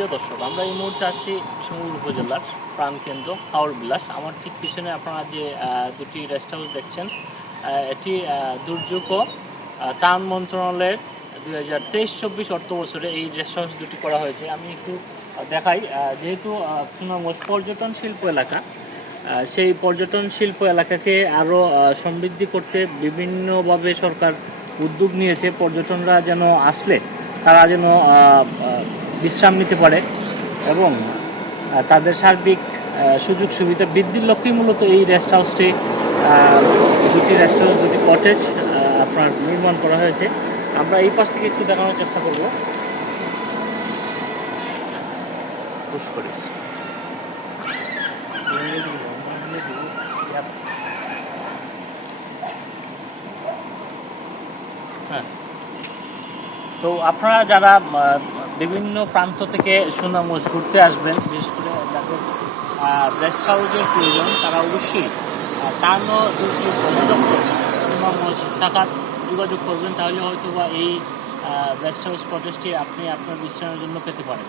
প্রিয় দর্শক, আমরা এই মুহূর্তে আসছি বিষ্ণুপুর উপজেলার প্রাণকেন্দ্র হাওড় বিলাস। আমার ঠিক পিছনে আপনারা যে দুটি রেস্ট হাউস দেখছেন এটি দুর্যোগ ত্রাণ মন্ত্রণালয়ের দুই হাজার তেইশ চব্বিশ অর্থ বছরে এই রেস্ট হাউস দুটি করা হয়েছে। আমি একটু দেখাই যেহেতু সুনামগঞ্জ পর্যটন শিল্প এলাকা সেই পর্যটন শিল্প এলাকাকে আরও সমৃদ্ধি করতে বিভিন্নভাবে সরকার উদ্যোগ নিয়েছে। পর্যটনরা যেন আসলে, তারা যেন বিশ্রাম নিতে পারে এবং তাদের সার্বিক সুযোগ সুবিধা বৃদ্ধির লক্ষ্যেই মূলত এই রেস্ট হাউসটি দুটি রেস্ট হাউস, দুটি কটেজ আপনার নির্মাণ করা হয়েছে। আমরা এই পাশ থেকে একটু দেখানোর চেষ্টা করব। হ্যাঁ। তো আপনারা যারা বিভিন্ন প্রান্ত থেকে সুনামগঞ্জ ঘুরতে আসবেন, বিশেষ করে যাদের রেস্ট হাউসের প্রয়োজন, তারা অবশ্যই টানও সুনামজ সুনামগঞ্জ শাখার যোগাযোগ করবেন, তাহলে হয়তো বা এই রেস্ট হাউস প্রটেস্টটি আপনি আপনার বিশ্রামের জন্য পেতে পারেন।